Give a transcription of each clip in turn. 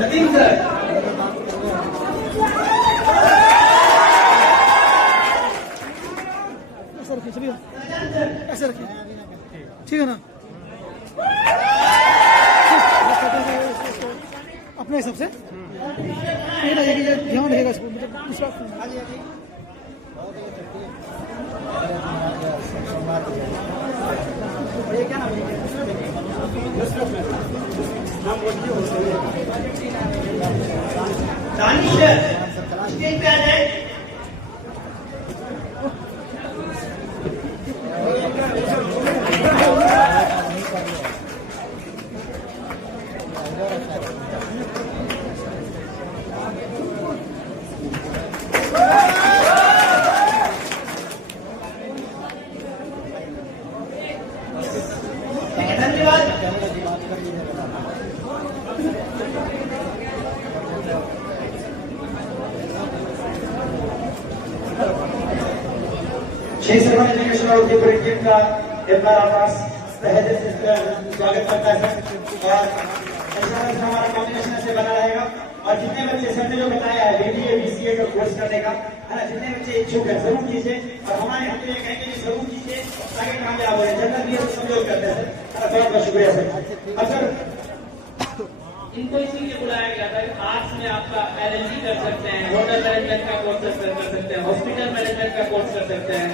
Nadeem sir ऐसे रखिए, ठीक है ना? अपने हिसाब से ध्यान रहेगा इसको, मतलब दूसरा क्या नाम दानिश स्टेज पे आ जाए। धन्यवाद। श्री सर्वन एजुकेशन और टीम का इब्रार आवास तहजीब से स्वागत करता है और हमारा कॉम्बिनेशन से बना रहेगा। और जितने बच्चे सर ने जो बताया है बीबीए बीसीए का कोर्स करने का है ना, जितने बच्चे इच्छुक है जरूर कीजिए। और हमारे हम तो ये कहेंगे कि जरूर कीजिए ताकि कामयाब हो। जनरल भी सब लोग करते हैं सर। बहुत बहुत शुक्रिया सर। अब सर इनको इसीलिए बुलाया गया था कि आर्ट्स में आपका एलएलबी कर सकते हैं, होटल मैनेजमेंट का कोर्स कर सकते हैं, हॉस्पिटल मैनेजमेंट का कोर्स कर सकते हैं,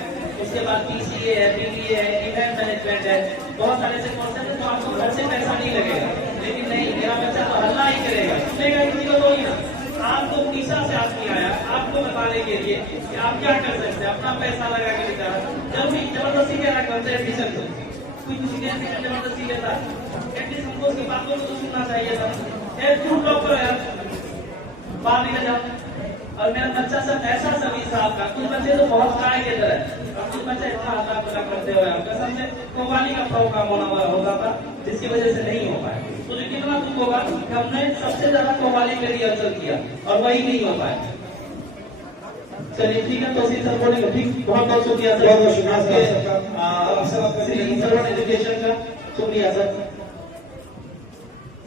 उसके बाद पीसीए है, बीबीए है, इवेंट मैनेजमेंट है, बहुत सारे ऐसे कोर्स हैं तो आपको घर से पैसा नहीं लगेगा। लेकिन नहीं, मेरा बच्चा तो हल्ला ही करेगा, सुनेगा किसी को तो ही ना। आपको पीछा से आदमी आया आपको बताने के लिए कि आप क्या कर सकते हैं, अपना पैसा लगा के बेचारा जबरदस्ती क्या करते हैं एडमिशन को, कोई किसी ने जबरदस्ती लेता है एटलीस्ट हमको उसकी बातों को तो सुनना चाहिए था। झूठ लोग करो यार, बाहर निकल जाओ। और मेरा बच्चा सब ऐसा सभी साल का, कुछ बच्चे तो बहुत काय के तरह और कुछ बच्चे इतना हल्ला पता करते हुए आपका सबसे कव्वाली का प्रोग्राम होता था जिसकी वजह से नहीं हो पाया। तो कितना दुख होगा कि हमने सबसे ज्यादा कव्वाली पे रिहर्सल किया और वही नहीं हो पाया। चलिए ठीक है, तो सर बोलेंगे। ठीक, बहुत बहुत शुक्रिया सर, बहुत बहुत शुक्रिया सर। एजुकेशन का शुक्रिया सर।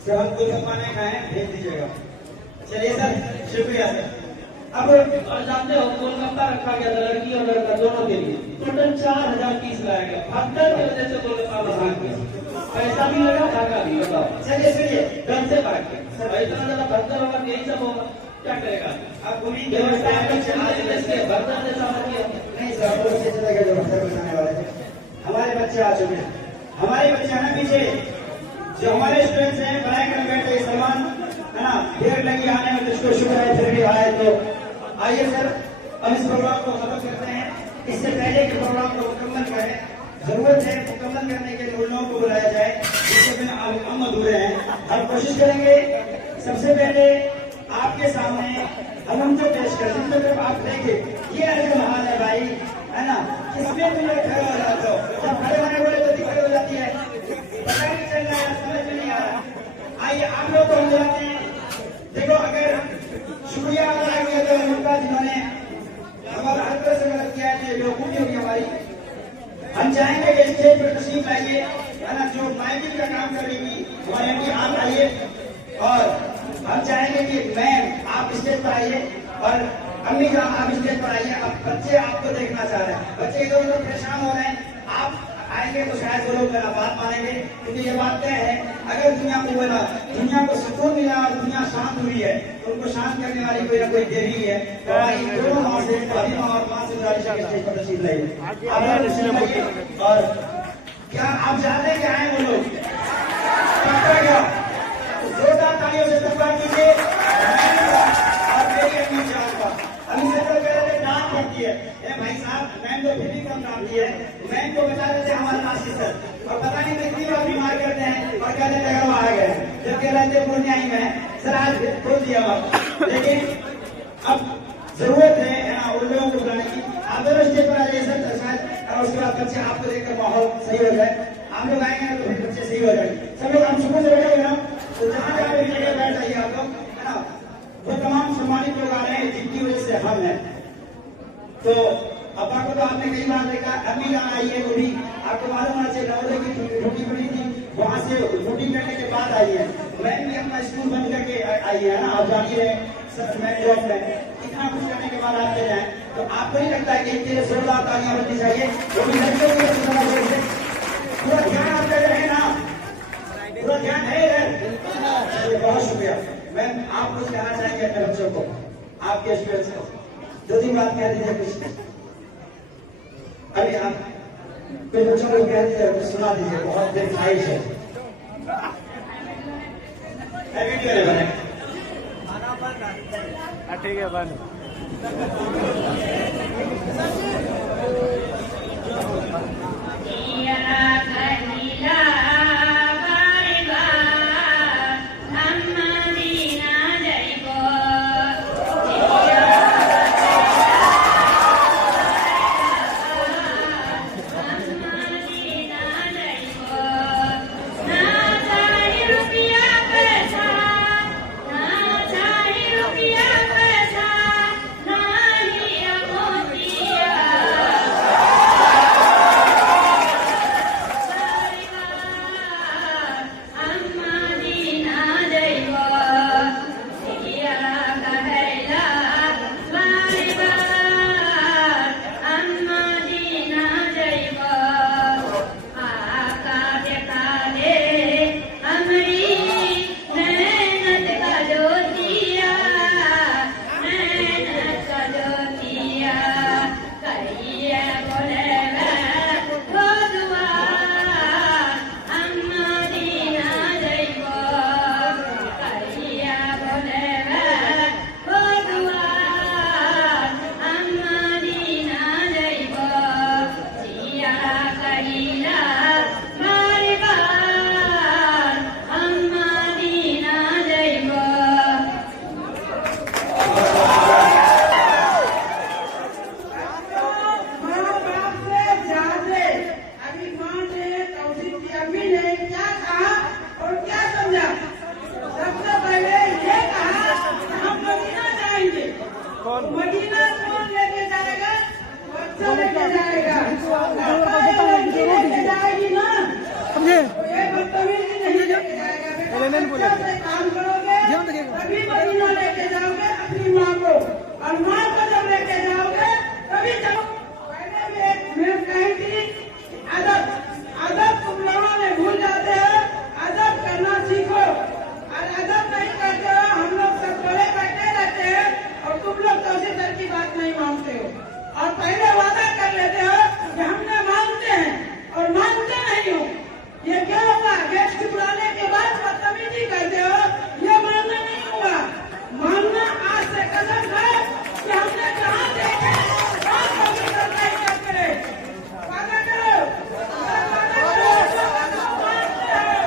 सर हम कुछ खाने खाए भेज दीजिएगा। चलिए सर, शुक्रिया सर। अब और जानते हो गोलगप्पा रखा गया था लड़की और लड़का दोनों के लिए, टोटल 4000 पीस लाया गया। भगदड़ की वजह से गोलगप्पा बना गया, पैसा भी लगा, धागा भी। बताओ, चलिए सुनिए, घर से भाग के इतना ज्यादा भगदड़ होगा, यही सब होगा, क्या करेगा? आप पूरी व्यवस्था व्यवस्था भगदड़ जैसा हो गया। नहीं सर, आपको पीछे चले गए जो बच्चे बनाने वाले थे। हमारे बच्चे आ चुके हैं, हमारे बच्चे है ना पीछे जो हमारे स्टूडेंट्स हैं बनाए कर बैठे सलमान है ना, देर लगी आने में, जिसको शुक्र है फिर भी आए। तो आइए सर, अब इस प्रोग्राम को खत्म करते हैं। इससे पहले कि प्रोग्राम को मुकम्मल करें, जरूरत है मुकम्मल करने के लिए उन लोगों को बुलाया जाए जिससे बिना हम अधूरे हैं। हम कोशिश करेंगे सबसे पहले आपके सामने हम उनको पेश कर दें। तो जब आप देखें ये अलग महान है भाई, है ना, इसमें तुम लोग खड़े हो जाते हो। जब खड़े होने बोले तो दिक्कत हो जाती है, पता नहीं चल रहा है, समझ में नहीं आ रहा। आइए आप लोग को हम बुलाते हैं। देखो, अगर शुक्रिया अदा किया तो उनका जिन्होंने हमारा हर तरह से मदद किया है, तो बेवकूफी होगी हमारी। हम चाहेंगे कि स्टेज पर तशरीफ लाइए, है ना, जो माइकिंग का काम करेगी हमारे एमडी आप आइए। और हम चाहेंगे कि मैम आप स्टेज पर आइए और अम्मी जान आप स्टेज पर आइए। अब बच्चे आपको देखना चाह रहे हैं, बच्चे इधर उधर परेशान हो रहे हैं, आप आएंगे तो शायद वो लोग मेरा बात मानेंगे। क्योंकि ये बात तय है, अगर दुनिया को सुकून मिला और दुनिया शांत हुई है तो उनको शांत करने वाली कोई ना कोई देवी है। तो दोनों माँ से और माँ से स्टेज पर तशरीफ लाइए। और क्या आप जानते हैं क्या है वो लोग? क्या जोरदार तालियों से तकबीर कीजिए। और मेरी अम्मी जान का अभी से तो पहले डांट पड़ती है, भाई साहब मैम तो फिर भी कम डांटती है। मैम को बता देते हमारे आशीष सर, और पता नहीं कितनी बार बीमार करते हैं और कहते हैं वो आ गए, जबकि रहते पूर्णिया ही में सर आज बोल दिया बात। लेकिन अब जरूरत है ना उन लोगों को बुलाने की। आप दोनों स्टेज पर आ जाइए सर, शायद और उसके बाद बच्चे आपको देखकर माहौल सही हो जाए। आप लोग आएंगे तो फिर बच्चे सही हो जाएंगे। सब लोग हम सुकून से बैठे ना, तो जहाँ जहाँ भी जगह बैठ जाइए आप लोग, है ना। वो तमाम सम्मानित लोग आ रहे हैं जिनकी वजह से हम हैं। तो अब्बा को तो आपने कई बार देखा, अम्मी जान आई है, वो भी आपको मालूम होना चाहिए, नवोदय की ड्यूटी पड़ी थी, वहां से ड्यूटी करने के बाद आई है। मैम भी अपना स्कूल बंद करके आई है ना, आप जानिए मैं जॉब में इतना कुछ करने के बाद आते जाए, तो आपको नहीं लगता कि इतने जोरदार तालियां बननी चाहिए? वो भी लड़कियों को पूरा ध्यान आपका रहे ना, पूरा ध्यान है इधर। बहुत शुक्रिया मैम। आप कुछ कहना चाहेंगे अपने बच्चों को, आपके स्टूडेंट्स को? 2-3 बात कह दीजिए कुछ। अभी आप कुछ बच्चों को कह दीजिए, कुछ सुना दीजिए, बहुत देर ख्वाहिश है। वीडियो नहीं बने, ठीक है बन। मदीना कौन लेके जाएगा? बच्चा लेके जाएगा। लेके जाएगी ना, समझे? ये बदतमीजी नहीं लेके जाएगा। बच्चा से काम करोगे तभी मदीना लेके जाओगे अपनी माँ को, और माँ को जब लेके जाओगे तभी जाओ। पहले भी एक मैं कही थी, अदब अदब तुम लोगों ने भूल जाते हो। अदब करना सीखो, और अदब नहीं करते हो। हम लोग सब बड़े बैठे रहते हैं और तुम लोग तौसीफ सर की बात नहीं मानते हो, और पहले वादा कर लेते हो कि हमने मानते हैं और मानते नहीं हो। ये क्या होगा? गेस्ट बुलाने के बाद बदतमीजी करते हो, ये मानना नहीं होगा। मानना आज से कदम है कि हमने जहाँ देखे वहाँ तौसीफ सर नहीं करते। वादा करो, वादा करो, मानते हो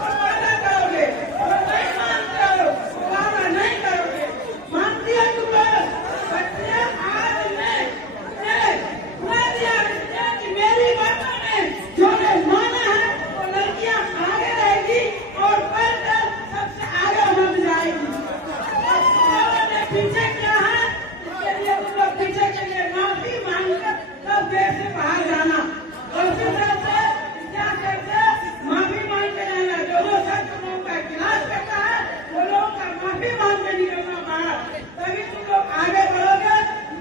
और वादा करोगे, और नहीं मानते हो वादा नहीं करोगे। मानती है तुम लोग? बच्चे आज मैं दिया कि मेरी बातों में जो ने माना है वो लड़कियां आगे रहेगी और बढ़कर सबसे आगे बढ़ जाएगी। और तुम लोगों ने पीछे क्या है, इसके लिए तुम लोग पीछे के लिए माफी मांगकर तब देश से बाहर जाना, और उसी तरह से क्या करते माफी मांग के जाना। जो लोग सच लोगों का इलाज करता है वो लोगों का माफी मांग के निकलना बाहर, तभी तुम लोग आगे बढ़ोगे।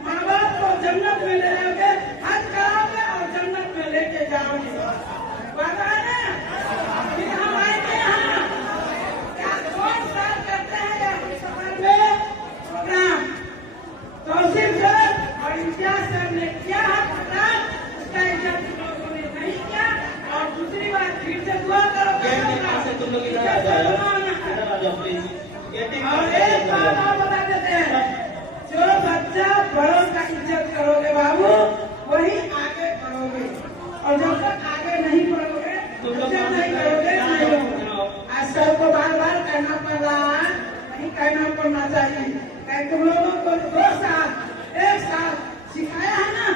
माँ बाप को जन्नत में ले जाओगे, हज कराओगे और जन्नत में लेके जाओगे। वादा है ना? फिर हम आएंगे यहाँ क्या 2 साल करते हैं या सफर में प्रोग्राम तौसीफ सर और इम्तियाज सर ने किया है प्रोग्राम, उसका इज्जत तुम लोगों ने नहीं किया। और दूसरी बात फिर से दुआ करो तुम लोग इधर आ जाओ, इधर आ जाओ प्लीज। और एक बात और बता देते हैं, जो बच्चा बड़ों का इज्जत करोगे बाबू वही आगे बढ़ोगे, और जब तक आगे नहीं बढ़ोगे इज्जत नहीं करोगे नहीं होगा। आज सर को बार बार कहना पड़ रहा है, नहीं कहना पड़ना चाहिए। कहीं तुम लोगों को 2 साल 1 साल सिखाया है ना,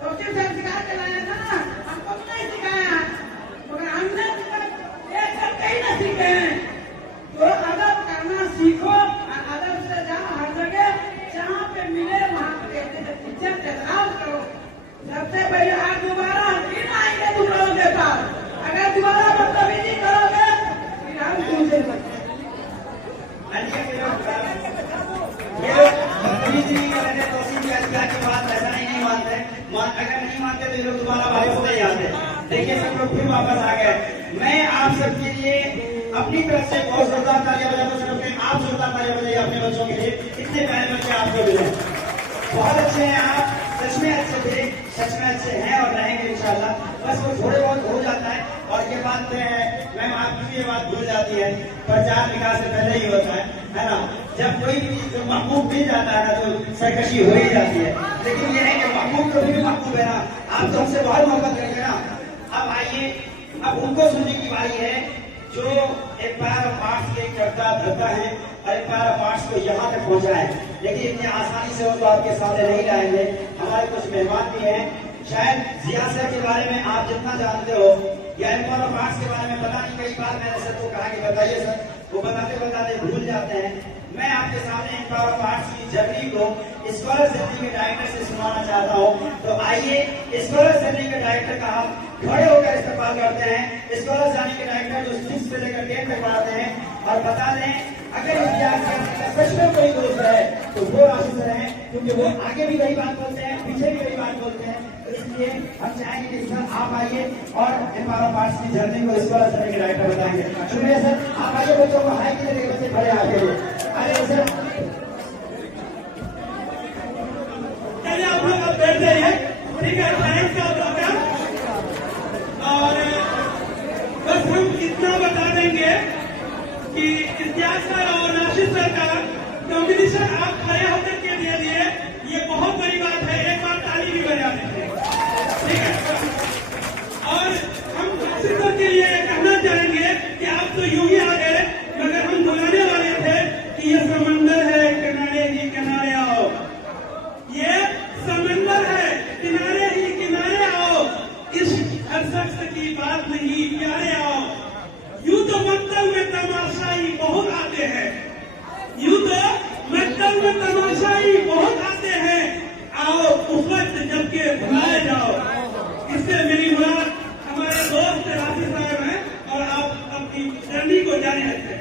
तो सिर्फ सर सिखा के लाया था ना, हमको नहीं सिखाया, मगर हमने एक करके ही ना सीखे हैं। तो अदब करना सीखो, और अदब से जाओ हर जगह जहाँ पे मिले वहाँ पे इज्जत एहतराम करो। सबसे पहले आज दोबारा फिर आएंगे तुम लोगों के पास, अगर दोबारा बदतमीजी करोगे फिर वापस आ गए। मैं आप सबके लिए अपनी तरफ से बहुत जोरदार तालियां बजाता हूं। सिर्फ आप जोरदार तालियां बजाइए अपने बच्चों के लिए। इतने प्यारे बच्चे आपको मिले, बहुत अच्छे हैं आप, सच में अच्छे थे, सच में अच्छे हैं और रहेंगे इंशाल्लाह। बस वो थोड़े बहुत हो जाता है और ये बात मैम आपकी ये बात भूल जाती है, प्रचार विकास से पहले ही होता है ना। जब कोई भी जो महबूब मिल जाता है ना तो सरकशी हो ही जाती है, लेकिन ये है कि महबूब तो भी महबूब है ना। आप तो हमसे बहुत मोहब्बत करेंगे ना। अब आइए, अब उनको सुनने की बारी है जो एक पैर ऑफ आर्ट्स के करता धरता है और एक पैर ऑफ आर्ट्स को यहाँ तक पहुँचा है, लेकिन इतनी आसानी से उनको आपके सामने नहीं लाएंगे। हमारे कुछ मेहमान भी हैं, शायद जिया सर के बारे में आप जितना जानते हो या एम्पावर ऑफ आर्ट्स के बारे में पता नहीं, कई बार मैंने सर को कहा कि बताइए सर, वो बताते बताते भूल जाते हैं। मैं आपके सामने एम्पावर ऑफ आर्ट्स की जर्नी को स्कॉलर जर्नी के डायरेक्टर से सुनाना चाहता हूँ। तो आइए स्कॉलर जर्नी के डायरेक्टर का हम खड़े होकर इस्तेमाल करते हैं। स्कॉलर जर्नी के डायरेक्टर जो 6 से लेकर 10 तक पढ़ाते हैं, और बता दें अगर विद्यार्थी सच में कोई दोस्त है तो वो राशि सर है, क्योंकि वो आगे भी वही बात बोलते हैं, पीछे भी वही बात बोलते हैं। तो इसलिए हम चाहेंगे कि सर आप आइए और एम्पावर ऑफ आर्ट्स की जर्नी को स्कॉलर जर्नी के डायरेक्टर बताएंगे। शुक्रिया सर, आप आइए, बच्चों को हाई के लिए बच्चे खड़े आगे अरे सर आप लोग अब बैठ जाइए, ठीक है, साइंस का प्रोग्राम। और बस हम इतना बता देंगे कि इतिहास सर और राशिद सर का कॉम्बिनेशन आप खड़े होकर के दे दिए, ये बहुत बड़ी बात है। एक बार ताली भी बजा दीजिए, ठीक है। और हम राशिद सर के लिए कहना चाहेंगे कि आप तो यूं ही आ गए, मगर हम बुलाने वाले थे कि ये समंदर है, किनारे ही किनारे आओ। ये समंदर है, किनारे ही किनारे आओ। इस हर शख्स की बात नहीं, प्यारे आओ। यूं तो मक्तब में तमाशाई बहुत आते हैं, यूं तो मक्तब में तमाशाई बहुत आते हैं। आओ उस वक्त जबकि बुलाए जाओ। इससे मेरी मुराद हमारे दोस्त राशि साहब हैं और आप अपनी जर्नी को जारी रखें।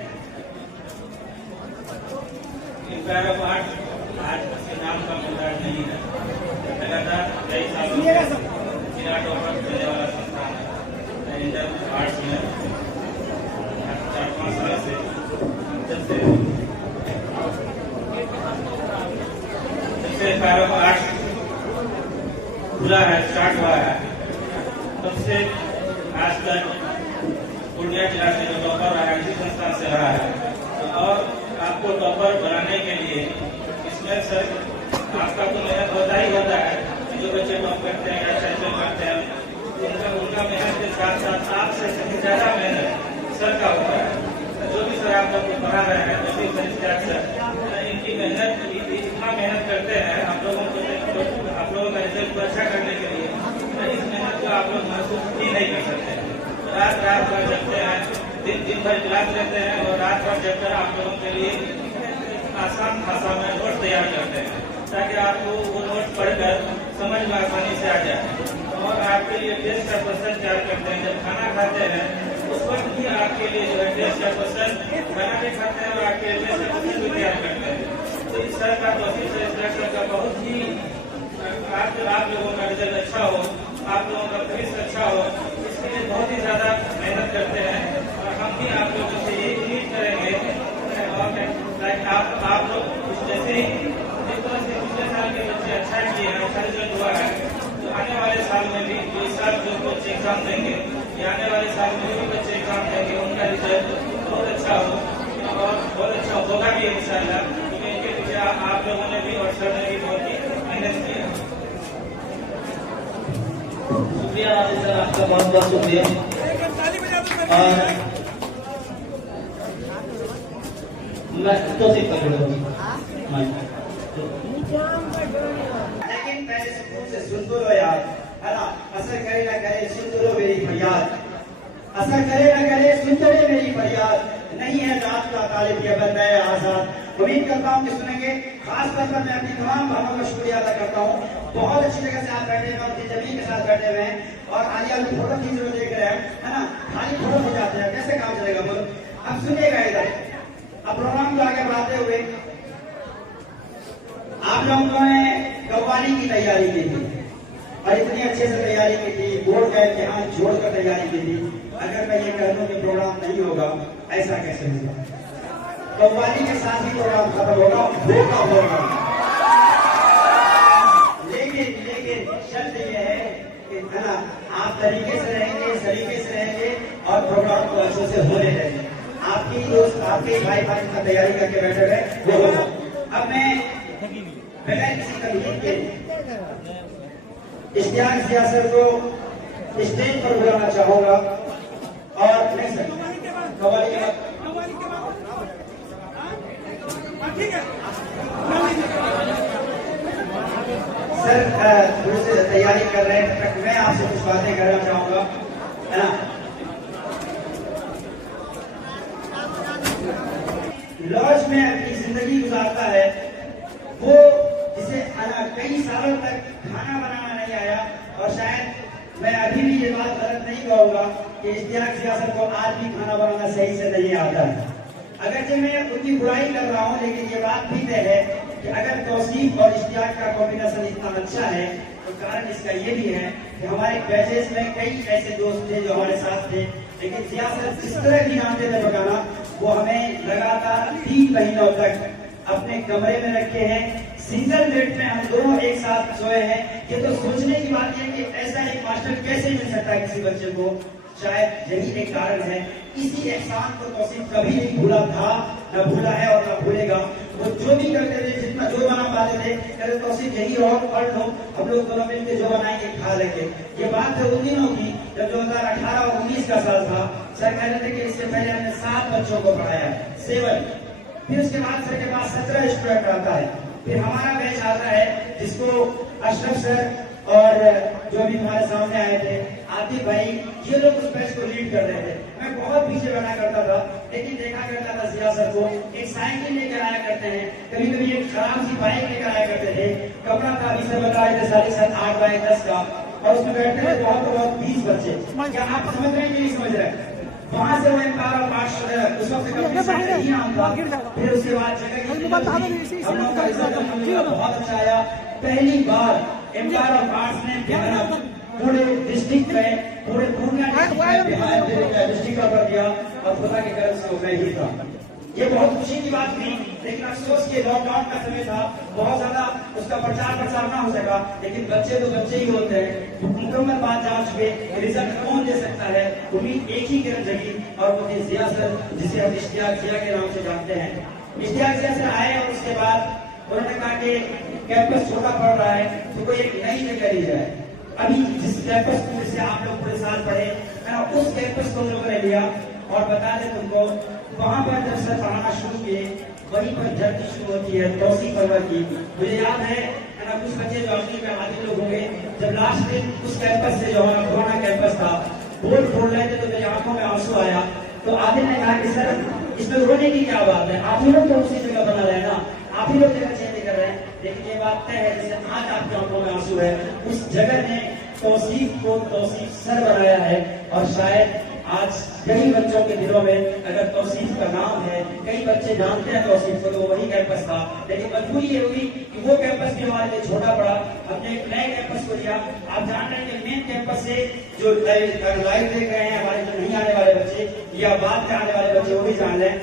आज उसके नाम का मुद्दा नहीं है। लगातार कई सालों से जिला टॉपर चलने वाला संस्थान है। इंटर आर्ट्स में 4-5 साल से जब से एम्पावर ऑफ आर्ट्स खुला है, स्टार्ट हुआ है, तब से आज तक पूर्णिया जिला से जो टॉपर रहा है इसी संस्थान से रहा है। और आपको टॉपर बनाने के लिए इसमें सर आपका तो मेहनत होता ही होता है। जो बच्चे टॉप करते हैं या सेंटर करते हैं उनका मेहनत के साथ साथ आपसे ज्यादा मेहनत सर का होता है। जो भी सर आप लोग को पढ़ा रहे हैं, जो भी सर इनकी मेहनत इतना मेहनत करते हैं आप लोगों का रिजल्ट को अच्छा करने के लिए। इस मेहनत को आप लोग महसूस ही नहीं कर सकते। रात रात भर जगते हैं, दिन भर क्लास लेते हैं और रात भर जगकर आप लोगों के लिए आसान भाषा में नोट तैयार करते हैं ताकि आपको वो नोट पढ़कर समझ में आसानी से आ जाए। और आपके लिए टेस्ट का क्वेश्चन तैयार करते हैं। जब खाना खाते हैं उस वक्त भी आपके लिए जो है टेस्ट का क्वेश्चन बना के खाते हैं और आपके लिए टेस्ट का क्वेश्चन भी तैयार करते हैं। तो इस सर का तौफीक से इंस्ट्रक्शन का बहुत ही आप लोगों का रिजल्ट अच्छा हो, आप लोगों का भविष्य अच्छा हो, इसके लिए बहुत ही ज्यादा मेहनत करते हैं। और हम भी आप लोगों से यही उम्मीद करेंगे और आप लोग जैसे ही जिस तरह से पिछले साल के बच्चे अच्छा किए हैं, अच्छा रिजल्ट हुआ है, तो आने वाले साल में भी जो इस साल जो बच्चे एग्जाम देंगे या आने वाले साल में भी बच्चे एग्जाम देंगे, उनका रिजल्ट बहुत अच्छा हो और बहुत अच्छा होगा भी इंशाल्लाह, क्योंकि इनके पीछे आप लोगों ने भी और सर ने भी बहुत ही मेहनत किया। शुक्रिया राशि सर, आपका बहुत बहुत शुक्रिया। और मैं तो सिर्फ लेकिन पहले सुकून से सुन तो लो यार, है ना। असर करे ना करे सुन तो लो मेरी फरियाद, असर करे ना करे सुन तो लो मेरी फरियाद। नहीं है रात का तालिब ये बंदा है आजाद। उम्मीद करता हूँ कि सुनेंगे। खास तौर पर मैं अपनी तमाम बहनों का शुक्रिया अदा करता हूँ। बहुत अच्छी जगह से आप बैठे हुए, अपनी जमीन के साथ बैठे हुए हैं और आलिया में फोटो खींच रहे देख रहे हैं, है ना। खाली फोटो हो जाते हैं, कैसे काम चलेगा बोलो। अब सुनिएगा इधर, अब प्रोग्राम को आगे बढ़ाते हुए आप लोगों ने कव्वाली की तैयारी की थी और इतनी अच्छे से तैयारी की थी, बोर्ड का इम्तिहान छोड़कर तैयारी की थी। अगर मैं ये कह दूं कि प्रोग्राम नहीं होगा, ऐसा कैसे होगा? कव्वाली के साथ ही प्रोग्राम खत्म होगा। लेकिन शर्त यह है कि है ना, आप तरीके से रहेंगे, सलीके से रहेंगे और प्रोग्राम को अच्छे से होने देंगे। आपके दोस्त, आपके भाई का तैयारी करके बैठे हुए वो होगा। अब मैं बगैर किसी तकलीफ के इश्तियाक जिया सर को स्टेज पर बुलाना चाहूंगा। और नहीं सर, कव्वाली के बाद सर थोड़ी सी तैयारी कर रहे हैं, तब तक मैं आपसे कुछ बातें करना चाहूंगा, है ना। लॉज में अपनी जिंदगी गुजारता है वो, जिसे कई सालों तक खाना बनाना नहीं आया। और शायद मैं अभी भी ये बात गलत नहीं कहूंगा कि इश्तियाक जिया सर को आज भी खाना बनाना सही से नहीं आता है। अगरचे मैं उनकी बुराई कर रहा हूँ, लेकिन ये बात भी तय है कि अगर तौसीफ और इश्तियाक का कॉम्बिनेशन इतना अच्छा है तो कारण इसका ये भी है कि हमारे बैचेस में कई ऐसे दोस्त थे जो हमारे साथ थे, लेकिन जिया सर जिस तरह की जानते थे पकाना, वो हमें लगातार 3 महीनों तक अपने कमरे में रखे हैं। सिंगल बेड में हम दोनों एक साथ सोए हैं। ये तो सोचने की बात है कि ऐसा एक मास्टर कैसे मिल सकता है किसी बच्चे को। शायद यही एक कारण है। इसी एहसान को तौसीफ कभी नहीं भूला था, न भूला है और न भूलेगा। वो जो भी करते थे, जितना जो बना पाते थे, कहते तौसीफ यही और पढ़ लो, हम लोग दोनों मिलकर जो बनाएंगे खा लेंगे। ये बात है उन दिनों की जब 2018 और 19 का साल था। सर कह रहे थे कि इससे पहले हमने 7 बच्चों को पढ़ाया है, 7। फिर उसके बाद सर के पास 17 स्टूडेंट आता है। फिर हमारा बैच आता है जिसको अशरफ सर और जो भी हमारे सामने आए थे, आतिफ भाई, ये लोग उस बैच को लीड कर रहे थे। मैं बहुत पीछे बैठा करता था, लेकिन देखा करता था जिया सर को एक साइकिल लेकर आया करते हैं, कभी कभी एक खराब सी बाइक लेकर आया करते थे। कमरा था, अभी सर बता रहे थे 8 बाय 10 का, और उसमें बैठते थे बहुत 20 बच्चे। क्या आप समझ रहे हैं कि नहीं समझ रहे? वहां से वो एम्पावर ऑफ आर्ट्स उस वक्त ही नाम था। फिर उसके बाद जगह हम लोग का रिजल्ट बहुत अच्छा आया। पहली बार एम्पायर ऑफ आर्ट्स ने पूरे डिस्ट्रिक्ट में, पूरे पूर्णिया डिस्ट्रिक्ट कवर किया, और खुदा के कर्म से मैं ही था। ये बहुत खुशी की बात थी, लेकिन अफसोस के लॉकडाउन का समय था, बहुत ज्यादा उसका प्रचार प्रसार ना हो सका। लेकिन बच्चे तो बच्चे ही होते हैं। मुकम्मल बात जान चुके, रिजल्ट कौन दे सकता है, उम्मीद एक ही किरण जगी, और वो थे जिया सर, जिसे हम इश्तियाक जिया के नाम से जानते हैं। इश्तियाक जिया सर आए और उसके बाद उन्होंने कहा कि कैंपस छोटा पड़ रहा है, तो कोई एक नई जगह ली जाए। अभी जिस कैंपस को जिससे आप लोग पूरे साल पढ़े है ना, उस कैंपस को लोगों ने लिया। और बता दें तुमको, वहां पर जब सर पढ़ाना शुरू किए, वहीं पर जर्नी शुरू होती है तौसीफ अनवर की। मुझे याद है ना, कुछ बच्चे जो अगली में आदि लोग होंगे, जब लास्ट दिन उस कैंपस से, जो हमारा पुराना कैंपस था, बोर्ड खोल रहे थे तो मेरी आंखों में आंसू आया। तो आदिल ने कहा कि सर इसमें रोने की क्या बात है, आप ही लोग तो उसी जगह बना रहे ना, आप ही लोग जगह चेंज कर रहे हैं। लेकिन ये बात तय है, जैसे आज आपकी आंखों में आंसू है, उस जगह ने तौसीफ को तौसीफ सर बनाया है। और शायद आज कई बच्चों के दिलों में अगर तौसीफ का नाम है, कई बच्चे जानते हैं तौसीफ को, तो वही कैंपस था। लेकिन मजबूरी ये हुई कि वो कैंपस भी हमारे लिए छोटा पड़ा, हमने एक नए कैंपस को लिया। आप जान रहे हैं कि मेन कैंपस से जो लाइव देख रहे हैं, हमारे जो नहीं आने वाले बच्चे या बाद में आने वाले बच्चे, वो भी जान लें,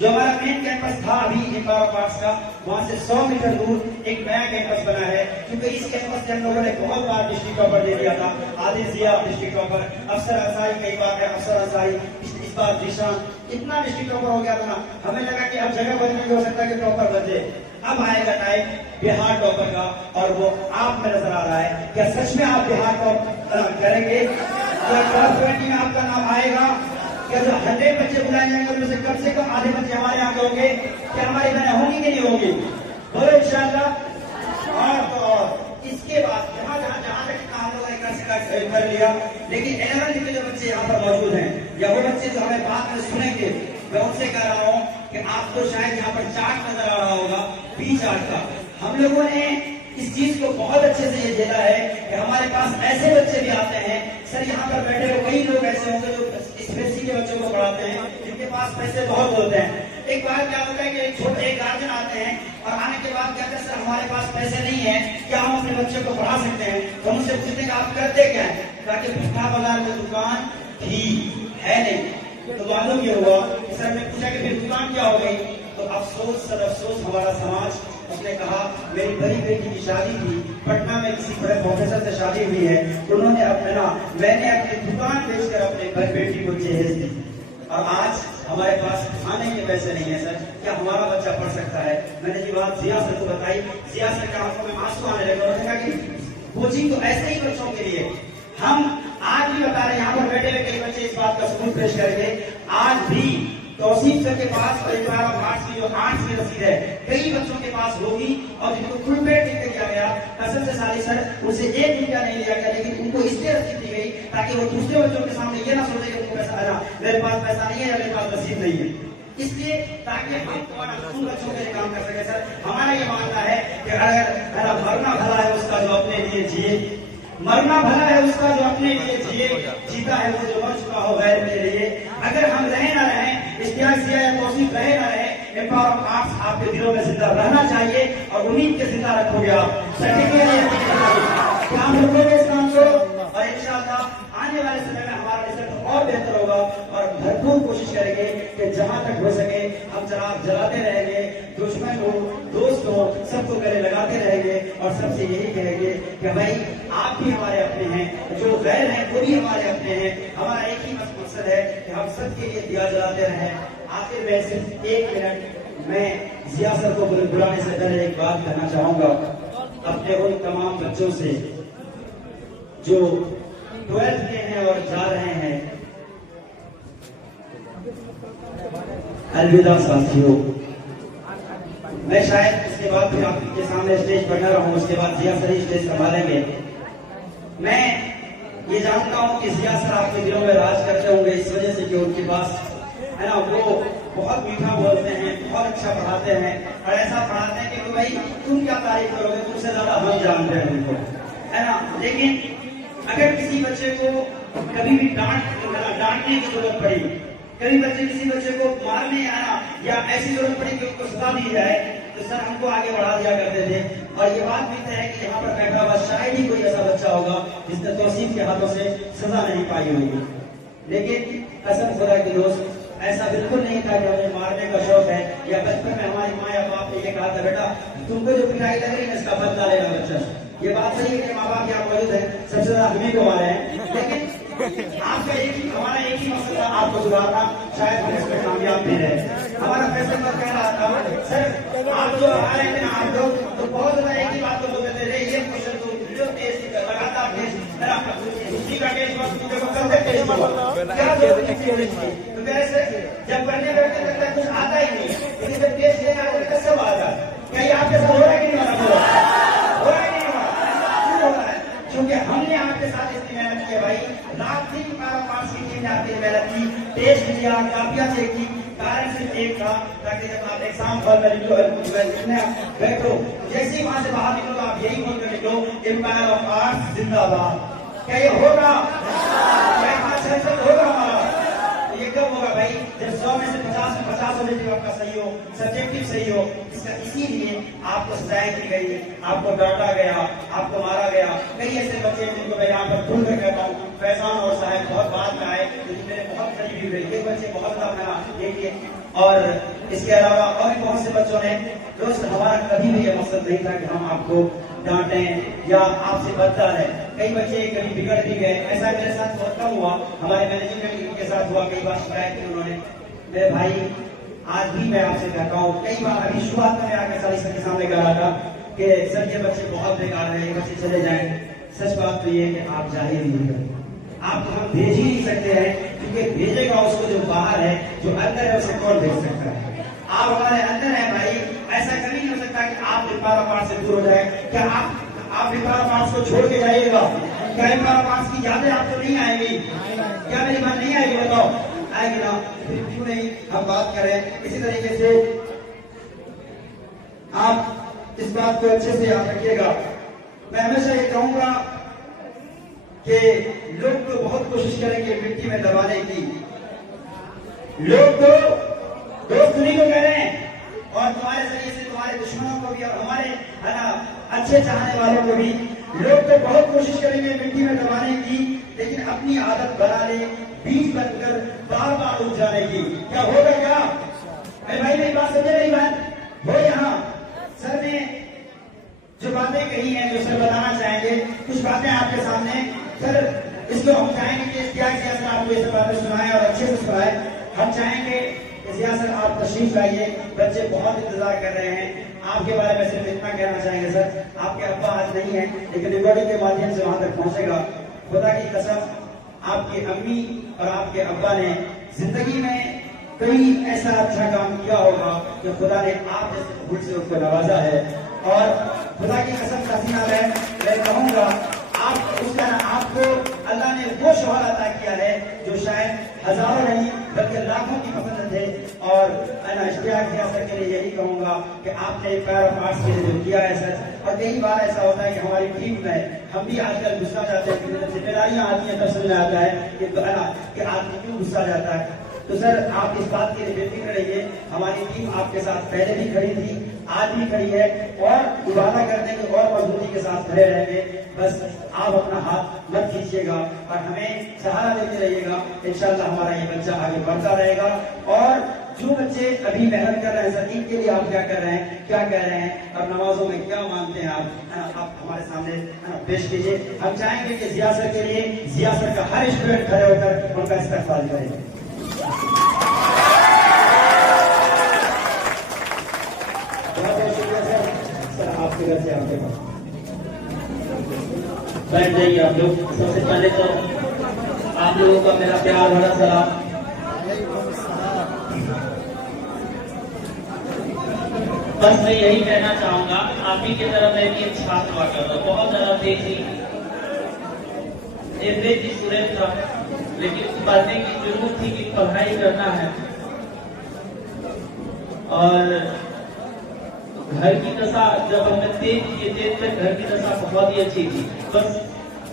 जो हमारा मेन कैंपस था अभी एम्पावर ऑफ आर्ट्स का, वहां से 100 मीटर दूर एक नया कैंपस बना है। क्योंकि इस कैंपस से हम लोगों ने बहुत बार डिस्ट्रिक्ट टॉपर दे दिया था। आदिल जिया डिस्ट्रिक्ट टॉपर, अफसर अंसारी, कई बार है अफसर अंसारी, इस बार जीशान, इतना डिस्ट्रिक्ट टॉपर हो गया था ना, हमें लगा कि अब जगह बदलने की हो सकता है कि टॉपर बचे। अब आएगा टाइम बिहार टॉपर का, और वो आप में नजर आ रहा है। क्या सच में आप बिहार टॉप करेंगे? क्या टॉप 20 में आपका नाम आएगा? क्या जो 100 बच्चे बुलाए जाएंगे उनमें से कम आधे बच्चे हमारे यहाँ के होंगे? क्या हमारी बहनें होंगी कि नहीं होंगी? बोलो इंशाअल्लाह। और तो और इसके बाद जहाँ तक हम लोगों ने कर लिया, लेकिन 11 के जो बच्चे यहाँ पर मौजूद हैं, या वो बच्चे जो हमें बात में सुनेंगे, मैं उनसे कह रहा हूँ कि आपको शायद यहाँ पर चार्ट नजर आ रहा होगा, पी चार्ट का। हम लोगों ने इस चीज को बहुत अच्छे से ये झेला है कि हमारे पास ऐसे बच्चे भी आते हैं। सर यहाँ पर बैठे हुए कई लोग ऐसे होंगे जो स्पेसी के बच्चों को पढ़ाते हैं, जिनके पास पैसे बहुत होते हैं। एक बार क्या होता है कि छोटे एक गार्जियन आते हैं और आने के बाद कहते हैं सर हमारे पास पैसे नहीं है, क्या हम अपने बच्चे को पढ़ा सकते हैं? तो हम उनसे पूछते हैं कि आप करते क्या है? ताकि भट्टा बाजार में दुकान भी है नहीं। तो मालूम ये हुआ कि सर ने पूछा कि फिर दुकान क्या हो गई? तो अफसोस सर अफसोस हमारा समाज, उसने कहा मेरी बड़ी बेटी की शादी थी, पटना में किसी बड़े प्रोफेसर से शादी हुई है, उन्होंने अपना मैंने अपनी दुकान बेचकर अपने बेटी को जहेज दी और आज हमारे पास खाने के पैसे नहीं है सर, क्या हमारा बच्चा पढ़ सकता है? मैंने ये बात जिया सर को बताई, जिया सर के आंखों में आंसू आने लगे। उन्होंने कहा कि कोचिंग तो ऐसे ही बच्चों के लिए, हम आज भी बता रहे हैं, यहाँ पर बैठे हुए कई बच्चे इस बात का सबूत पेश करेंगे, आज भी तौसीफ सर के पास आर्ट्स की जो आर्ट्स की रसीद है कई बच्चों के पास होगी और जिनको फुल पेड लिख दिया गया, कसम से साली सर उनसे एक रुपया नहीं लिया गया, लेकिन उनको इसलिए रसीद दी गई ताकि वो दूसरे बच्चों के सामने ये ना सोचे कि उनको पैसा आया, मेरे पास पैसा नहीं है या मेरे पास रसीद नहीं है, इसलिए ताकि हम उन बच्चों के लिए काम कर सके। सर हमारा ये मानना है कि अगर मरना भला है उसका जो अपने लिए जिए, मरना भला है उसका जो अपने लिए जिए, जीता है वो जो मर चुका हो गैर के लिए। अगर हम रहे ना रहे, इश्तियाक जिया या तौसीफ रहे ना रहे, एम्पावर ऑफ आर्ट्स आपके दिलों में जिंदा रहना चाहिए और उम्मीद के जिंदा रखोगे आप। हम रखोगे इस काम को और इंशाअल्लाह आने वाले समय में हमारा रिजल्ट और बेहतर होगा और भरपूर कोशिश करेंगे कि जहां तक हो सके हम चराग जलाते रहेंगे, दुश्मन हो दोस्त हो सबको गले लगाते रहेंगे और सबसे यही कहेंगे कि भाई आप भी हमारे अपने हैं, जो गैर हैं वो भी हमारे अपने हैं। हमारा एक ही मकसद है कि हम सबके लिए दिया जलाते रहें। आखिर में सिर्फ 1 मिनट मैं जिया सर को बुलाने से पहले एक बात कहना चाहूंगा अपने उन तमाम बच्चों से जो 12th के हैं और जा रहे हैं। अलविदा साथियों, मैं शायद इसके बाद फिर आपके सामने स्टेज पर न रहूं, उसके बाद जिया सर ही स्टेज संभालेंगे। मैं ये जानता हूं कि जिया सर आपके दिलों में राज करते होंगे इस वजह से कि उनके पास है ना, वो बहुत मीठा बोलते हैं, बहुत अच्छा पढ़ाते हैं और ऐसा पढ़ाते हैं कि भाई तुम क्या तारीफ करोगे, तुमसे ज्यादा हम जानते हैं उनको, है ना। लेकिन अगर किसी बच्चे को कभी भी डांटने की जरूरत पड़ी, कभी किसी बच्चे को मारने आना या ऐसी जरूरत पड़ी कि उसको सजा दी जाए, तो सर हमको आगे बढ़ा दिया करते थे। और ये बात भी तय है कि यहाँ पर बैठा हुआ शायद ही कोई ऐसा बच्चा होगा जिसने तौसीफ के हाथों से सजा नहीं पाई होगी। लेकिन कसम खुदा की दोस्त ऐसा बिल्कुल नहीं था कि हमें मारने का शौक है या बचपन में हमारी माँ या बाप ने ये कहा था बेटा तुमको जो पिटाई लग रही है इसका बदला लेगा बच्चा। ये बात सही है कि माँ बाप यहाँ मौजूद है, सबसे ज्यादा हमें को मारे हैं, लेकिन आपका हमारा एक ही मकसद था आपको सुधारना, शायद हम इसमें कामयाब भी रहे। हमारा फैसला कह रहा था सर आप जो आ रहे थे आप लोग तो बहुत ज्यादा एक ही बात को बोलते थे, ये क्वेश्चन तो लगातार उसी का टेस्ट जब पढ़ने बैठते लगता है कुछ आता ही नहीं, लेकिन जब टेस्ट लेना होता है सब आता है। क्या ये आपके साथ हो रहा है कि नहीं हो रहा है नहीं हो रहा है? क्योंकि हमने आपके साथ इतनी मेहनत की भाई, रात दिन 12 की टीम ने आपकी मेहनत की, टेस्ट लिया, कापियां चेक की, कारण सिर्फ एक था ताकि जब आप एग्जाम हॉल में लिखने बैठो जैसे ही वहां से बाहर निकलो आप यही बोल कर निकलो एम्पायर ऑफ आर्ट्स जिंदाबाद। क्या ये होगा? क्या होगा हमारा? ये कब होगा भाई? जब 100 में से 50 में 50 ऑब्जेक्टिव आपका सही हो, सब्जेक्टिव सही हो। इसीलिए आपको सजाएं की गई, आपको डांटा गया, आपको मारा गया। कई ऐसे बच्चे जिनको मैं यहाँ पर भूल कर कहता हूँ, फैजान और साहब बहुत बाद में आए लेकिन मेरे बहुत करीबी हुए, ये बच्चे बहुत ज्यादा देखिए। और इसके अलावा और भी बहुत से बच्चों ने दोस्त, हमारा कभी भी ये मकसद नहीं था कि हम आपको डांटें या आपसे बदला है। कई बच्चे कभी बिगड़ भी गए, ऐसा मेरे साथ बहुत कम हुआ, हमारे मैनेजमेंट के साथ हुआ, कई बार शिकायत की उन्होंने। मेरे भाई आज भी मैं आपसे कहता हूँ, कई बार अभी शुरुआत में आकर सारी सर के सामने कह रहा था कि सर ये बच्चे बहुत बेकार है, ये बच्चे चले जाएं। सच बात तो ये है कि आप जा ही नहीं है, आपको हम भेज ही नहीं सकते हैं, क्योंकि भेजेगा उसको जो बाहर है, जो अंदर है उसे कौन भेज सकता है? आप हमारे अंदर है भाई, ऐसा कभी नहीं हो सकता कि आप एम्पायर ऑफ आर्ट्स से दूर हो जाए। क्या आप एम्पायर ऑफ आर्ट्स को छोड़ के जाइएगा? क्या एम्पायर ऑफ आर्ट्स की यादें आपको नहीं आएगी? क्या मेरी बात नहीं आएगी? बताओ, आएगी ना? फिर क्यों नहीं हम बात करें? इसी तरीके से आप इस बात को अच्छे से याद रखिएगा। मैं हमेशा ये कहूंगा कि लोग तो बहुत कोशिश करेंगे मिट्टी में दबाने की, लोग तो दोस्त नहीं को कह रहे अच्छे चाहने वालों को भी। लोग तो बहुत कोशिश करेंगे मिट्टी में दबाने की, लेकिन अपनी आदत बना ले बीज बनकर बार बार उठ जाने की। क्या होगा क्या? अरे भाई मेरी बात समझे? नहीं बात हो यहाँ सर ने जो बातें कही हैं, जो सर बताना चाहेंगे कुछ बातें आपके सामने। सर इसको हम चाहेंगे कि क्या किया सर आपको ये सब बातें सुनाए और अच्छे से सुनाए। हम चाहेंगे जिया सर आप तशरीफ लाइए, बच्चे बहुत इंतजार कर रहे हैं। आपके बारे में सिर्फ इतना कहना चाहेंगे सर, आपके अब्बा आज नहीं है लेकिन रिकॉर्डिंग के माध्यम से वहां तक पहुंचेगा। खुदा की कसम आपके अम्मी और आपके अब्बा ने जिंदगी में कई ऐसा अच्छा काम किया होगा कि खुदा ने आप जैसे फूल से उसको नवाजा है। और खुदा की कसम हसीना मैं कहूंगा आप उसका आपको अल्लाह ने वो शौहर अता किया है जो शायद हजारों नहीं बल्कि लाखों की पसंद थे। और मैं इश्तियाक किया सर के लिए यही कहूंगा कि आपने एक पैर ऑफ आर्ट्स के लिए जो किया है सर। और कई बार ऐसा होता है कि हमारी टीम में हम भी आजकल गुस्सा जाते हैं कि जिम्मेदारियां आती हैं तब समझ में आता है कि आदमी क्यों गुस्सा जाता है। तो सर आप इस बात के लिए बेफिक्र रहिए, हमारी टीम आपके साथ पहले भी खड़ी थी, आज भी खड़ी है और वादा करने की और मजबूती के साथ खड़े रहेंगे। बस आप अपना हाथ मत खींचिएगा और हमें सहारा देते रहिएगा। इंशाल्लाह हमारा ये बच्चा आगे बढ़ता रहेगा। और जो बच्चे अभी मेहनत कर रहे हैं सर, इनके लिए आप क्या कर रहे हैं, क्या कह रहे हैं और नमाजों में क्या मानते हैं आप हमारे सामने पेश कीजिए। हम चाहेंगे कि जिया सर के लिए जिया सर का हर स्टूडेंट खड़े होकर उनका इस्तकबाल करे। बहुत शुक्रिया सर। सर आपके घर से आपके पास बैठ जाइए आप लोग। सबसे पहले तो आप लोगों का मेरा प्यार भरा सलाम। बस मैं यही कहना चाहूंगा, आप ही की तरह मैं भी एक छात्र हुआ करता हूँ, बहुत ज्यादा तेजी एवरेज स्टूडेंट था, लेकिन पढ़ने की जरूरत थी कि पढ़ाई करना है। और घर की दशा जब हमने तेज किए थे, घर की दशा बहुत ही अच्छी थी, बस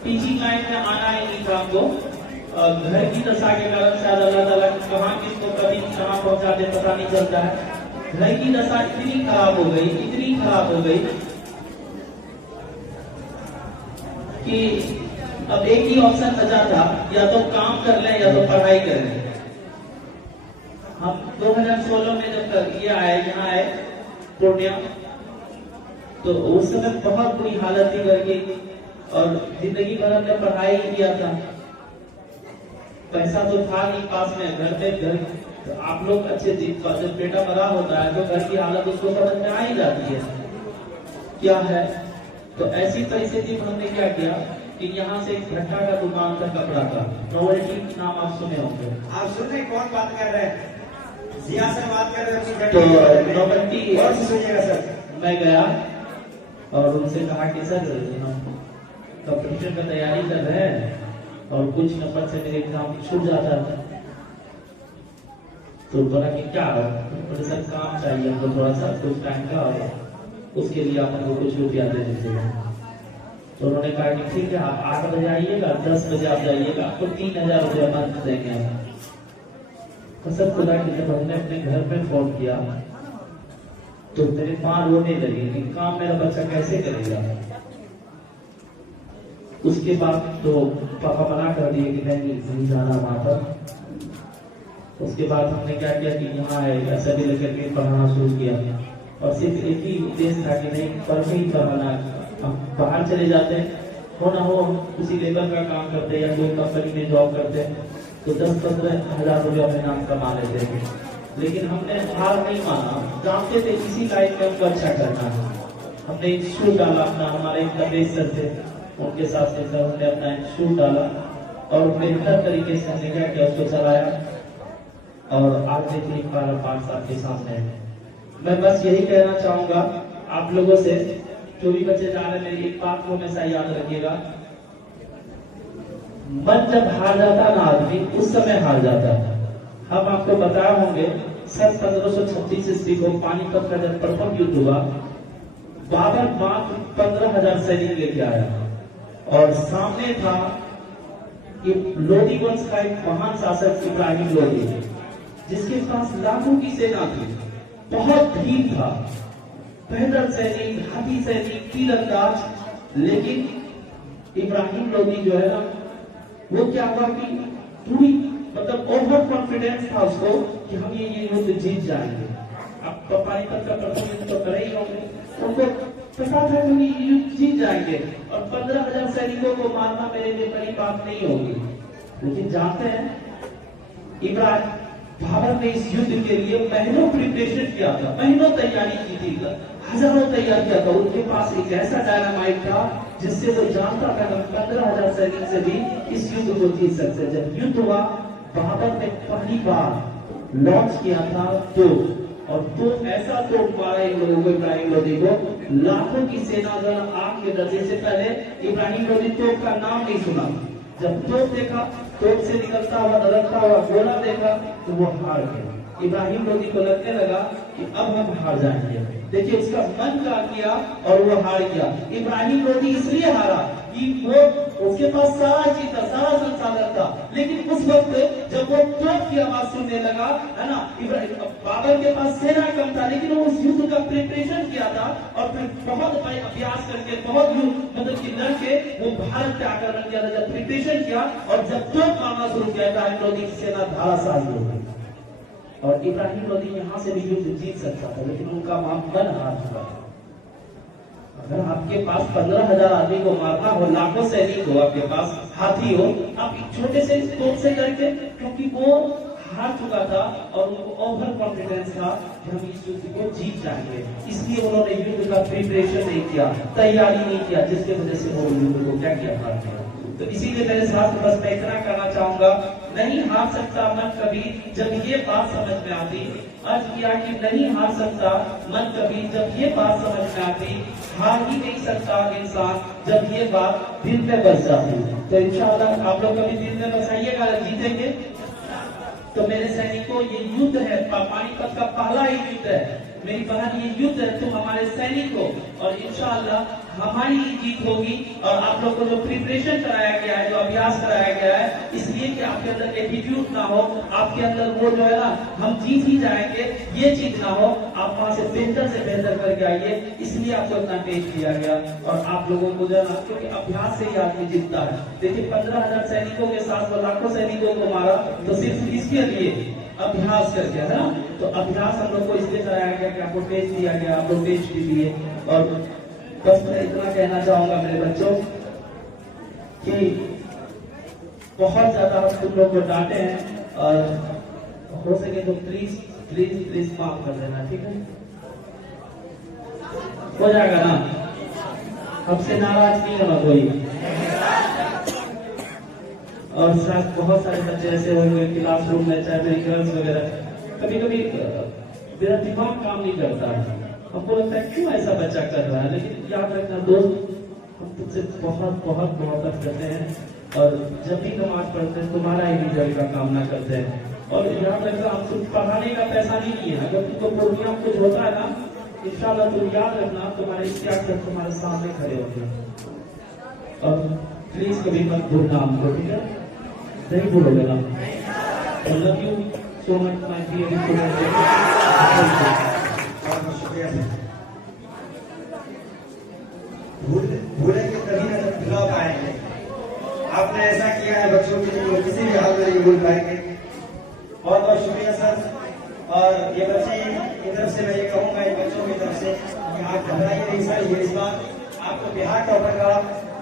टीचिंग लाइन में आना ही नहीं था हमको। घर की दशा के कारण शायद अल्लाह ताला कहाँ किसको कभी कहाँ पहुंचा दे पता नहीं चलता है। घर की दशा इतनी खराब हो गई, इतनी खराब हो गई कि अब एक ही ऑप्शन बचा था, या तो काम कर लें या तो पढ़ाई कर लें। हम 2016 में जब ये आए यहाँ आए पूर्णिया, तो उस समय बहुत बुरी हालत थी घर की और जिंदगी भर हमने पढ़ाई किया था। पैसा तो था नहीं पास में, घर पे घर तो आप लोग अच्छे जब बेटा बड़ा होता है तो घर की हालत उसको समझ में आ ही जाती है क्या है। तो ऐसी परिस्थिति में हमने क्या किया कि यहाँ से एक भट्टा का दुकान था कपड़ा का, नोवेल्टी नाम आप सुने होंगे। आप सुने कौन बात कर रहे हैं? जिया सर बात कर रहे हैं। तो नोवेल्टी और सुनिएगा सर। मैं गया और उनसे कहा कि सर हम कंपटीशन का तैयारी कर रहे हैं और कुछ नंबर से मेरे एग्जाम छूट जाता है। तो बोला कि क्या बोले सर काम चाहिए हमको थोड़ा सा कुछ टाइम का, और उसके लिए आप हमको कुछ रुपया दे दीजिएगा। तो उन्होंने कहा कि ठीक है आप 8 बजे आइएगा, 10 बजे आप जाइएगा, आपको 3000 रुपया मंथ देंगे हम। तो सर खुदा की जब हमने अपने घर में फोन किया तो मेरी माँ रोने लगी कि काम मेरा बच्चा कैसे करेगा। उसके बाद तो पापा मना कर दिए कि नहीं जाना वहां पर। उसके बाद हमने क्या किया कि यहाँ है सभी लेकर के पढ़ाना शुरू किया और सिर्फ एक ही उद्देश्य था कि नहीं पढ़ के ही पढ़ाना। हम बाहर चले जाते हो ना हो उसी लेबर का काम करते या कोई कंपनी में जॉब करते तो 10-15 हजार रुपया महीना कमा लेते थे, लेकिन हमने हार नहीं माना, जानते थे इसी लाइन में हमको अच्छा करना है। हमने इंस्टीट्यूट डाला अपना, हमारे एक नरेश सर थे उनके साथ मिलकर हमने अपना इंस्टीट्यूट डाला और बेहतर तरीके से हमने क्या किया उसको चलाया और आज देखिए 5 साल के सामने है। मैं बस यही कहना चाहूंगा आप लोगों से, जो भी बच्चे जा रहे हैं मेरी एक बात को हमेशा याद रखिएगा, मन जब हार जाता ना आदमी उस समय हार जाता है। हम आपको बताए होंगे सन 1536 ईस्वी को पानीपत का जब प्रथम युद्ध हुआ, बाबर मात्र 15,000 सैनिक लेके आया और सामने था कि लोधी वंश का एक महान शासक इब्राहिम लोधी जिसके पास लाखों की सेना थी, बहुत भीड़ था पैदल सैनिक, हाथी सैनिक, तीरंदाज, लेकिन इब्राहिम लोदी जो है ना, वो क्या हुआ कि पूरी मतलब ओवर कॉन्फिडेंस था उसको कि हम ये युद्ध जीत जाएंगे। अब पानीपत का प्रथम युद्ध तो करे ही होंगे, उनको पता था कि हम ये युद्ध जीत जाएंगे और 15,000 सैनिकों को मारना मेरे लिए बड़ी बात नहीं होगी। लेकिन जानते हैं इब्राहिम बाबर ने इस युद्ध के लिए महीनों प्रिपरेशन किया था, महीनों तैयारी की थी, हजारों तैयार किया था। उनके पास एक ऐसा डायनामाइट था जिससे वो जानता था कि 15,000 सैनिक से भी इस युद्ध को जीत सकते। जब युद्ध हुआ, बाबर ने पहली बार लॉन्च किया था तो ऐसा तो मारा इन लोगों को, इब्राहिम लोदी को, लाखों की सेना आग के डरने से पहले इब्राहिम लोदी तोप का नाम नहीं सुना। जब तोप देखा, तोप से निकलता हुआ धड़कता हुआ गोला देखा तो वो हार गया। इब्राहिम लोदी को लगने लगा कि अब हम हार जाएंगे। देखिए उसका मन क्या किया और वो हार गया। इब्राहिम लोदी इसलिए हारा कि वो उसके पास सारा चीज था, सारा संसाधन था, लेकिन उस वक्त जब वो तोप की आवाज सुनने लगा, है ना, बाबर के पास सेना कम था, लेकिन वो उस युद्ध का प्रिपरेशन किया था और फिर बहुत अभ्यास करके, बहुत मतलब कि लड़के वो भारत पे आक्रमण किया था। जब प्रिपरेशन किया और जब तोप मारना शुरू किया, इब्राहिम लोदी की सेना धारासाज हो गई और इब्राहिम लोदी यहाँ से भी युद्ध जीत सकता था, लेकिन उनका मन हार चुका था। अगर आपके पास 15,000 आदमी को मारना हो, लाखों सैनिक हो, आपके पास हाथी हो, आप एक छोटे से तोप से करके, क्योंकि वो हार चुका था और उनको ओवर कॉन्फिडेंस था कि हम इस युद्ध को जीत जाएंगे, इसलिए उन्होंने युद्ध का प्रिपरेशन नहीं किया, तैयारी नहीं किया, जिसकी वजह से वो युद्ध को क्या किया, हार गया। तो इसीलिए मेरे साथ बस मैं इतना कहना चाहूंगा, नहीं हार सकता मन कभी जब ये बात समझ में आती। आज किया कि नहीं हार सकता मन कभी जब ये बात समझ में आती। हार ही नहीं सकता इंसान जब ये बात दिल में बस जाती। तो इंशाअल्लाह आप लोग कभी दिल में बसाइएगा, जीतेंगे। तो मेरे सैनिकों, ये युद्ध है, पानीपत का पहला ही युद्ध है मेरी बहन, ये युद्ध है, तुम हमारे सैनिक हो और इंशाअल्लाह हमारी जीत होगी। और आप लोग को जो प्रिपरेशन कराया गया है, जो अभ्यास कराया गया है, इसलिए कि आपके अंदर एटीट्यूड ना हो, आपके अंदर वो जो है ना हम जीत ही जाएंगे ये चीज ना हो, आप वहां से बेहतर करके आइए, इसलिए आपको इतना टेस्ट दिया गया। और आप लोगों को जो है ना, क्योंकि अभ्यास से ही आदमी जीतता है। देखिए 15,000 सैनिकों के साथ वो लाखों सैनिकों को मारा, तो सिर्फ इसके लिए अभ्यास करके, है ना। तो अभ्यास हम लोग को इसलिए कराया गया कि आपको टेस्ट दिया गया, आप लोग टेस्ट दिए। और बस मैं इतना कहना चाहूंगा मेरे बच्चों कि बहुत ज्यादा हम तुम लोग को डांटे हैं और हो सके तो प्लीज माफ कर देना, ठीक है, हो जाएगा ना, हमसे नाराज नहीं होना कोई। और साथ बहुत सारे बच्चे ऐसे होंगे क्लासरूम में, चाहे मेरी गर्ल्स वगैरह, कभी कभी मेरा दिमाग काम नहीं करता, हमको लगता है क्यों ऐसा बच्चा कर रहा है। लेकिन याद रखना दोस्त, हम तुमसे बहुत बहुत मोहब्बत करते हैं और जब भी नमाज पढ़ते हैं तुम्हारा ही रिजल्ट का कामना करते हैं। और याद रखना, हम तुम पढ़ाने का पैसा नहीं किए, अगर तुमको पूर्णिया में कुछ होता है ना, इंशाल्लाह तुम याद रखना तुम्हारे इश्तियाक तुम्हारे सामने खड़े होंगे। और प्लीज कभी मत भूलना हमको, ठीक है, नहीं भूलोगे ना। Love you so much my dear student. भूलेंगे तभी ना जब भुला पाएंगे। आपने ऐसा किया है बच्चों के लिए, वो किसी भी हाल में नहीं भूल पाएंगे। बहुत बहुत शुक्रिया सर। और ये बच्चे की तरफ से मैं ये कहूँगा, इन बच्चों की तरफ से कि आप घबराइए नहीं सर, ये इस बार आपको बिहार टॉपर का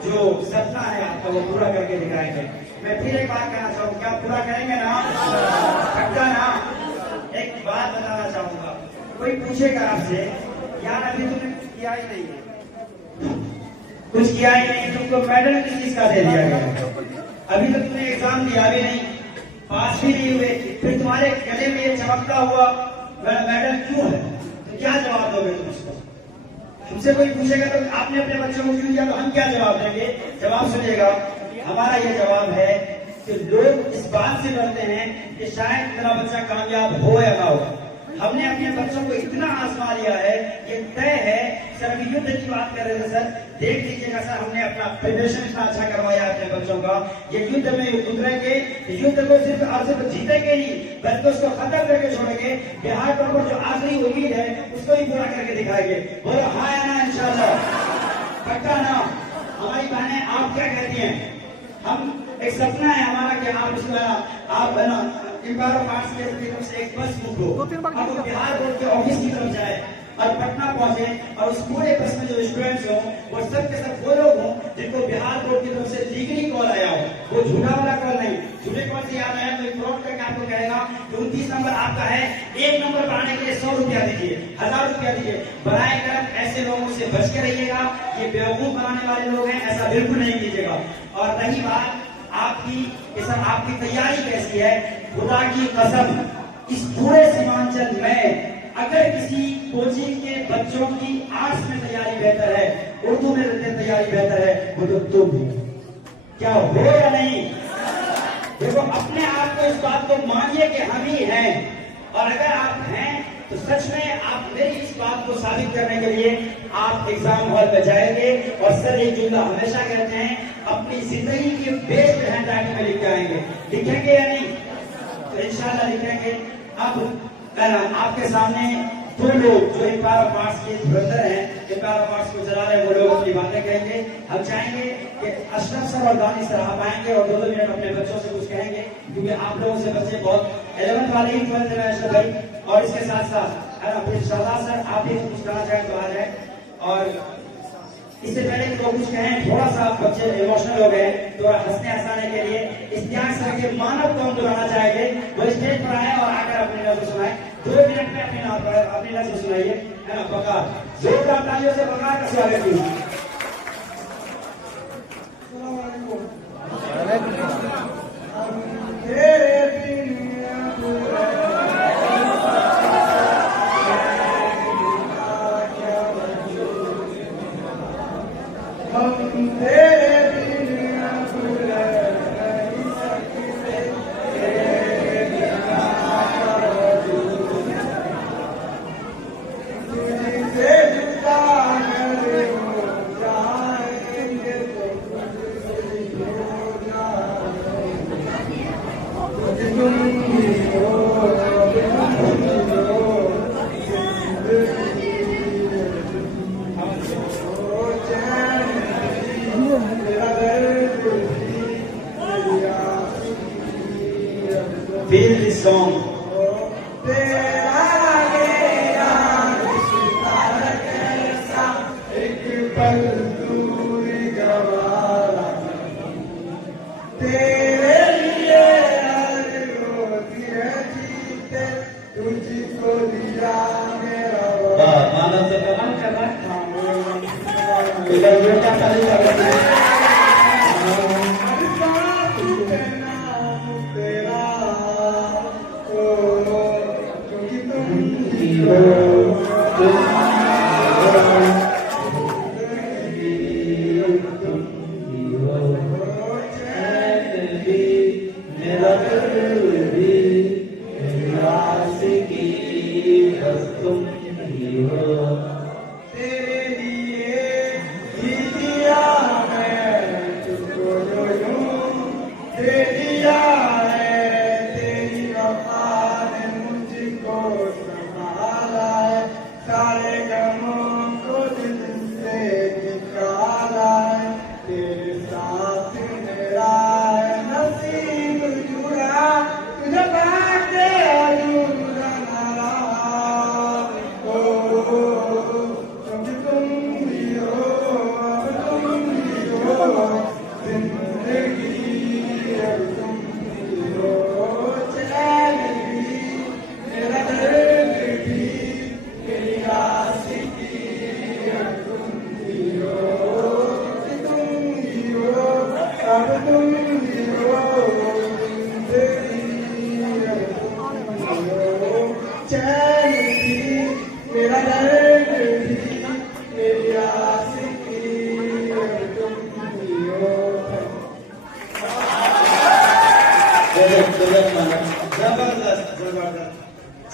जो सपना है आपका वो पूरा करके दिखाएंगे। मैं फिर एक बात कहना चाहूँगा, क्या पूरा करेंगे ना, पक्का ना। एक बात बताना चाहूँगा, कोई पूछेगा आपसे यार अभी तुमने किया ही नहीं है, कुछ किया ही नहीं, तुमको मेडल किस चीज का दे दिया गया, अभी तक तुमने एग्जाम दिया भी नहीं, पास भी नहीं हुए, फिर तुम्हारे गले में ये चमकता हुआ मेडल क्यों है, तो क्या जवाब दोगे तुम उसको? तुमसे कोई पूछेगा तो आपने अपने बच्चों को क्यों किया, तो हम क्या जवाब देंगे? जवाब सुनिएगा, हमारा ये जवाब है कि लोग इस बात से डरते हैं कि शायद मेरा बच्चा कामयाब हो या ना हो। हमने अपने बच्चों को इतना आजमा लिया है, ये तय है सर अभी युद्ध की बात कर रहे थे सर, देख लीजिएगा सर, हमने अपना प्रिपरेशन इतना अच्छा करवाया अपने बच्चों का। ये युद्ध में उतरेंगे, युद्ध को सिर्फ और सिर्फ जीतेंगे ही, बल्कि उसको खत्म करके छोड़ेंगे। बिहार पर जो आखिरी उम्मीद है उसको ही पूरा करके दिखाएंगे। बोलो हाँ या ना? इंशाल्लाह पक्का ना? हमारी बहनें आप क्या कहती हैं? हम एक सपना है हमारा कि आप इसमें आप है ना एम्पायर ऑफ आर्ट्स की तरफ से एक बस बुक हो, अब वो बिहार बोर्ड के ऑफिस की तरफ जाए और पटना पहुंचे, और उस पूरे बस में जो स्टूडेंट्स हो वो सब के सब वो लोग हों जिनको बिहार बोर्ड की तरफ से लीगली कॉल आया हो। वो झूठा वाला कॉल नहीं, झूठे कॉल से याद आया तो फ्रॉड करके आपको कहेगा कि 29 नंबर आपका है, 1 नंबर बढ़ाने के लिए 100 रुपया दीजिए, 1000 रुपया दीजिए। बनाए कर ऐसे लोगों से बच के रहिएगा, ये बेवकूफ बनाने वाले लोग हैं, ऐसा बिल्कुल नहीं कीजिएगा। और रही बात आपकी, सर आपकी तैयारी कैसी है? खुदा की कसम इस पूरे सीमांचल में अगर किसी कोचिंग के बच्चों की आर्ट्स में तैयारी बेहतर है, उर्दू में तैयारी बेहतर है, वो तो तुम क्या हो या नहीं? देखो अपने आप को इस बात को मानिए कि हम ही हैं, और अगर आप हैं तो सच में आप मेरी इस बात को साबित करने के लिए आप एग्जाम हॉल में जाएंगे। और सर एक जुमला हमेशा कहते हैं, अपनी जिंदगी के बेस पे हैंड राइटिंग में लिख के आएंगे। लिखेंगे या नहीं? तो इंशाल्लाह लिखेंगे। अब आपके सामने दो लोग जो एम्पायर ऑफ आर्ट्स के धुरंधर हैं, एम्पायर ऑफ आर्ट्स को चला रहे हैं, वो लोग अपनी बातें कहेंगे। हम चाहेंगे कि अशरफ सर और दानी सर आप आएंगे और 2-2 मिनट अपने बच्चों से कुछ कहेंगे, क्योंकि आप लोगों से बच्चे बहुत 11th वाले ही 12th में अशरफ भाई, और इसके साथ साथ है ना फिर शाहजाद सर आप भी कुछ कहना चाहें तो आ जाए। और इससे पहले कि वो कुछ कहें, थोड़ा सा बच्चे इमोशनल हो गए, तो हंसने हंसाने के लिए इस्तियाक सर के मानव को हम बुलाना चाहेंगे, वो स्टेज पर आए और आकर अपनी नजर सुनाए। 2 मिनट में अपनी नजर सुनाइए, है ना? बकार जोरदार तालियों से बकार का स्वागत कीजिए। Feel this song.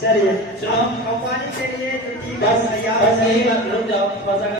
चलिए चलो। कंपनी के लिए जो टीम बस तैयार बस है यही रुक जाओ थोड़ा सा